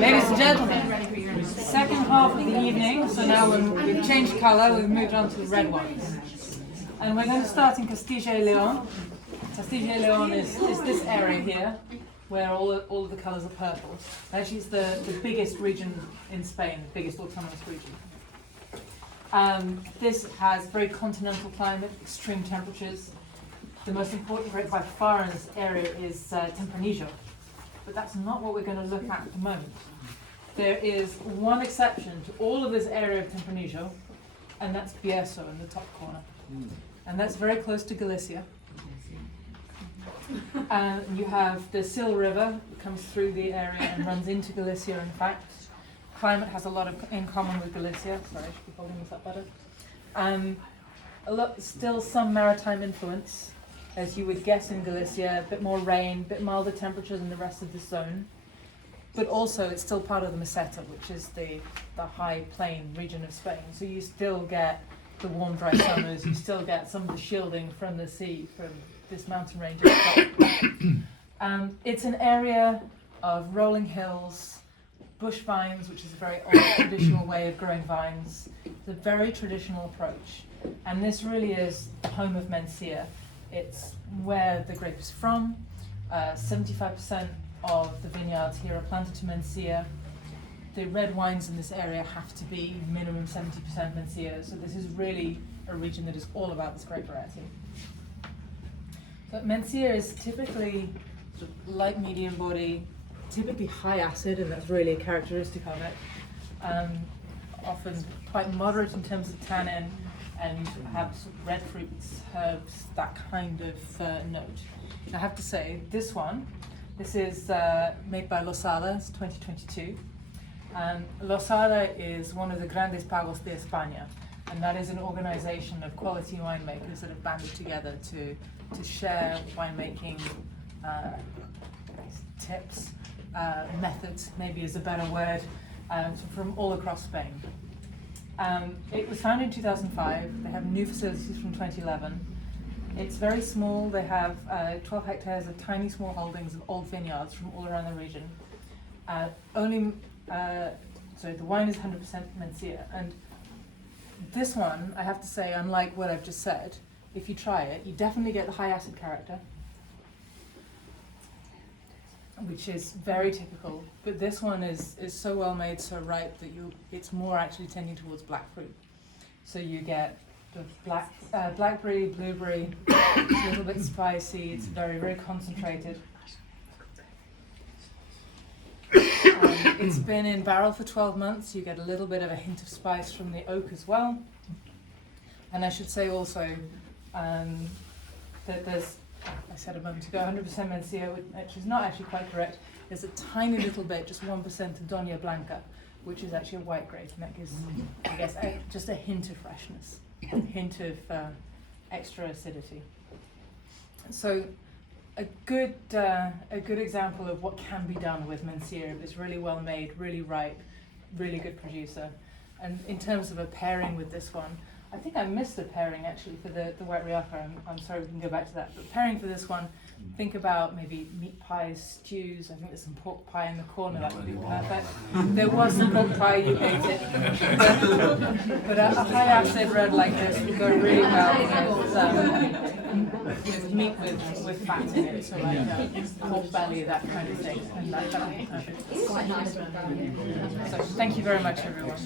Ladies and gentlemen, second half of the evening, so now we've changed colour, we've moved on to the red ones. And we're going to start in Castilla y León. Castilla y León is this area here, where all of the colours are purple. Actually, it's the biggest region in Spain, the biggest autonomous region. This has very continental climate, extreme temperatures. The most important rate by far in this area is Tempranillo, but that's not what we're going to look at the moment. There is one exception to all of this area of Tempranillo, and that's Bierzo in the top corner. And that's very close to Galicia. And you have the Sil River that comes through the area and runs into Galicia, in fact. Climate has a lot in common with Galicia. Sorry, I should be holding this up better. Still some maritime influence, as you would guess in Galicia, a bit more rain, a bit milder temperatures than the rest of the zone. But also it's still part of the Meseta, which is the high plain region of Spain. So you still get the warm, dry summers, you still get some of the shielding from the sea, from this mountain range. It's an area of rolling hills, bush vines, which is a very old traditional way of growing vines. It's a very traditional approach. And this really is the home of Mencía. It's where the grape is from. 75% of the vineyards here are planted to Mencía. The red wines in this area have to be minimum 70% Mencía. So this is really a region that is all about this grape variety. So Mencía is typically sort of light medium body, typically high acid, and that's really a characteristic of it. Often quite moderate in terms of tannin, and have sort of red fruits, herbs, that kind of note. I have to say, this is made by Losada, it's 2022. Losada is one of the Grandes Pagos de España, and that is an organization of quality winemakers that have banded together to share winemaking tips, methods, maybe is a better word, from all across Spain. It was founded in 2005. They have new facilities from 2011. It's very small. They have 12 hectares of tiny small holdings of old vineyards from all around the region. The wine is 100% Mencía. And this one, I have to say, unlike what I've just said, if you try it, you definitely get the high acid character, which is very typical. But this one is so well made, so ripe, that it's more actually tending towards black fruit. So you get the blackberry, blueberry, it's a little bit spicy, it's very, very concentrated. It's been in barrel for 12 months, you get a little bit of a hint of spice from the oak as well. And I should say also that there's, I said a moment ago, 100% Mencía, which is not actually quite correct. There's a tiny little bit, just 1% of Doña Blanca, which is actually a white grape, and that gives, I guess, just a hint of freshness, a hint of extra acidity. So a good example of what can be done with Mencía. It's really well made, really ripe, really good producer. And in terms of a pairing with this one, I think I missed a pairing actually for the White Rioja. I'm sorry, we can go back to that. But pairing for this one, think about maybe meat pies, stews. I think there's some pork pie in the corner, that would be perfect. There was some pork pie, you ate it. But a high acid red like this would go really well with meat with fat in it. So like pork belly, that kind of thing. And that would be perfect. So thank you very much, everyone.